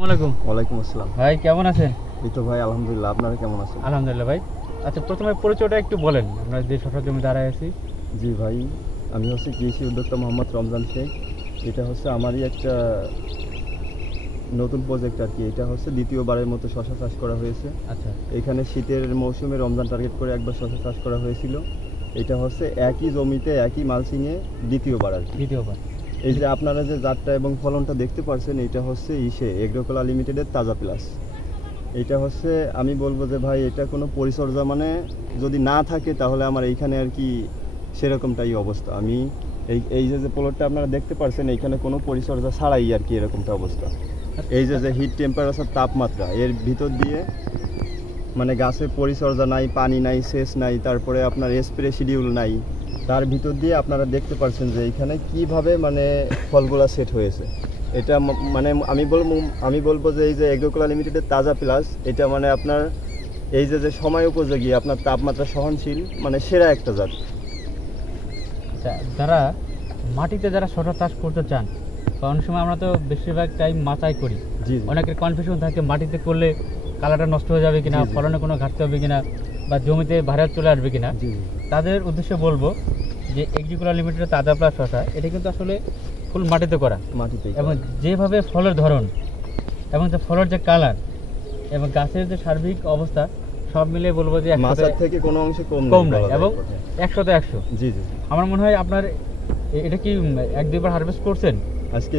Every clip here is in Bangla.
আসসালামু ওয়ালাইকুম আসসালাম। ভাই, কেমন আছেন? এই তো ভাই আলহামদুলিল্লাহ, আপনারা কেমন আছেন? আলহামদুলিল্লাহ ভাই। আচ্ছা, প্রথমে পরিচয়টা একটু বলেন, আমরা যে শশা জমি দাঁড়ায় আছি। জি ভাই, আমি হচ্ছে কৃষি উদ্যোক্তা মোহাম্মদ রমজান শেখ। এটা হচ্ছে আমারই একটা নতুন প্রজেক্ট আর কি। এটা হচ্ছে দ্বিতীয়বারের মতো শশা চাষ করা হয়েছে। আচ্ছা, এখানে শীতের মৌসুমে রমজান টার্গেট করে একবার শশা চাষ করা হয়েছিল। এটা হচ্ছে একই জমিতে একই মালচিংয়ে দ্বিতীয়বার আর কি। দ্বিতীয়বার। এই যে আপনারা যে জাতটা এবং ফলনটা দেখতে পাচ্ছেন, এটা হচ্ছে এগ্রোকলা লিমিটেডের তাজা প্লাস। এটা হচ্ছে আমি বলবো যে ভাই, এটা কোনো পরিচর্যা মানে যদি না থাকে তাহলে আমার এইখানে আর কি সেরকমটাই অবস্থা। আমি এই যে প্লটটা আপনারা দেখতে পাচ্ছেন, এইখানে কোনো পরিচর্যা ছাড়াই আর কি এরকমটা অবস্থা। এই যে হিট টেম্পারেচার তাপমাত্রা এর ভিতর দিয়ে মানে গাছে পরিচর্যা নাই, পানি নাই, সেচ নাই, তারপরে আপনার স্প্রে শিডিউল নাই, তার ভিতর দিয়ে আপনারা দেখতে পাচ্ছেন যে এইখানে কিভাবে মানে ফলগুলা সেট হয়েছে। এটা মানে আমি বলবো যে এই যে এগ্রোকলা লিমিটেডের তাজা প্লাস, এটা মানে আপনার এই যে সময় উপযোগী, আপনার তাপমাত্রা সহনশীল, মানে সেরা একটা জাত। আচ্ছা, যারা মাটিতে শশা চাষ করতে চান, বা অনেক সময় আমরা তো বেশিরভাগ টাইম মাচাই করি, জি, অনেকের কনফিউশন থাকে মাটিতে করলে কালারটা নষ্ট হয়ে যাবে কিনা, ফলনে কোনো ঘাটতি হবে কিনা, বা জমিতে ভাইরাস চলে আসবে কিনা। তাদের উদ্দেশ্যে বলবো যে এগ্রিকোলা লিমিটেডের তাজা প্লাস শশা, এটা কিন্তু আসলে ফুল মাটিতে করা, এবং যেভাবে ফলের ধরন এবং যে ফলের যে কালার এবং গাছের যে সার্বিক অবস্থা সব মিলিয়ে বলবো যে মাচার থেকে কোনো অংশে কম নয়, এবং 100-তে 100। জি জি, আমার মনে হয় আপনার এটা কি 1-2বার হারভেস্ট করছেন? আজকে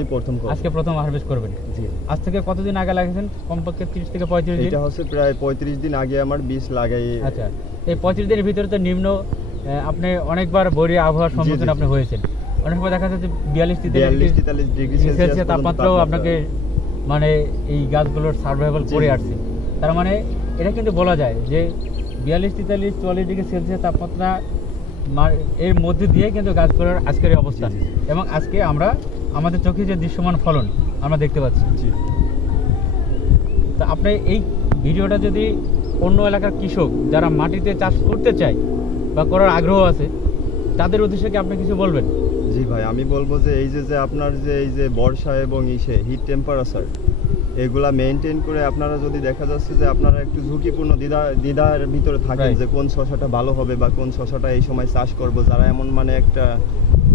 প্রথম হারভেস্ট করবেন। জি। আজ থেকে কতদিন আগে লাগিয়েছেন? কমপক্ষে 30 থেকে 35 দিন। এটা হচ্ছে প্রায় 35 দিন আগে আমার বীজ লাগাই। আচ্ছা, এই 35 দিনের ভিতরে তো নিম্ন আপনি অনেকবার বৈরী আবহাওয়ার সম্মুখীন আপনি হয়েছেন। অনেক সময় দেখা যাচ্ছে 42-43 ডিগ্রি সেলসিয়াস তাপমাত্রাও আপনাকে মানে এই গাছগুলোর সার্ভাইভাল করে আসছে। তার মানে এটা কিন্তু বলা যায় যে 42-43-44 ডিগ্রি সেলসিয়াস তাপমাত্রা এর মধ্যে দিয়ে কিন্তু গাছগুলোর আজকের অবস্থান, এবং আজকে আমরা আমাদের চোখে যে দৃশ্যমান ফলন আমরা দেখতে পাচ্ছি। তা আপনি এই ভিডিওটা যদি অন্য এলাকার কৃষক যারা মাটিতে চাষ করতে চায় বা করার আগ্রহ আছে, তাদের উদ্দেশ্যে কি আপনি কিছু বলবেন? জি ভাই, আমি বলবো যে এই যে আপনার যে এই যে বর্ষা এবং হিট টেম্পারেচার এগুলা মেনটেন করে আপনারা যদি দেখা যাচ্ছে যে আপনারা একটু ঝুঁকিপূর্ণ দ্বিধার ভিতরে থাকেন যে কোন শশাটা ভালো হবে বা কোন শশাটা এই সময় চাষ করব, যারা এমন মানে একটা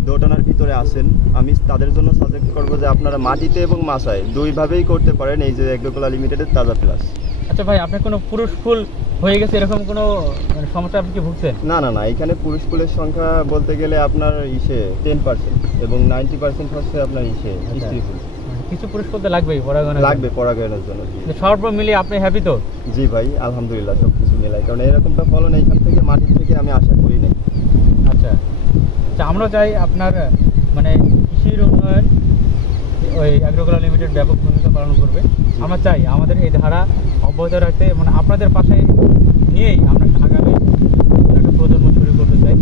দোটানার ভিতরে আছেন, আমি তাদের জন্য সাজেস্ট করবো যে আপনারা মাটিতে এবং মাচায় দুইভাবেই করতে পারেন এই যে এগ্রোকলা লিমিটেডের তাজা প্লাস। আচ্ছা ভাই, আপনার কোনো পুরুষ ফুল হয়ে গেছে এরকম কোনো সমস্যা আপনি কি ভুগছেন? না, এখানে পুরুষ ফুলের সংখ্যা বলতে গেলে আপনার 10% এবং 90% হচ্ছে আপনার স্ত্রী ফুল। কিছু পুরুষ ফুল তো লাগবেই পরাগায়নের জন্য। সর্ব মিলিয়ে আপনি হ্যাপি তো? জি ভাই, আলহামদুলিল্লাহ, সব কিছু মিলাই, কারণ এরকমটা ফলন এইখান থেকে মাটি থেকে আমি আশা করি নাই। আচ্ছা, আমরা চাই আপনার মানে কৃষির উন্নয়ন ওই এগ্রোকলা লিমিটেড ব্যাপক ভূমিকা পালন করবে। আমরা চাই আমাদের এই ধারা অব্যাহত রাখতে, মানে আপনাদের পাশে নিয়েই আমরা আগামী একটা প্রজন্ম শুরু করতে চাই।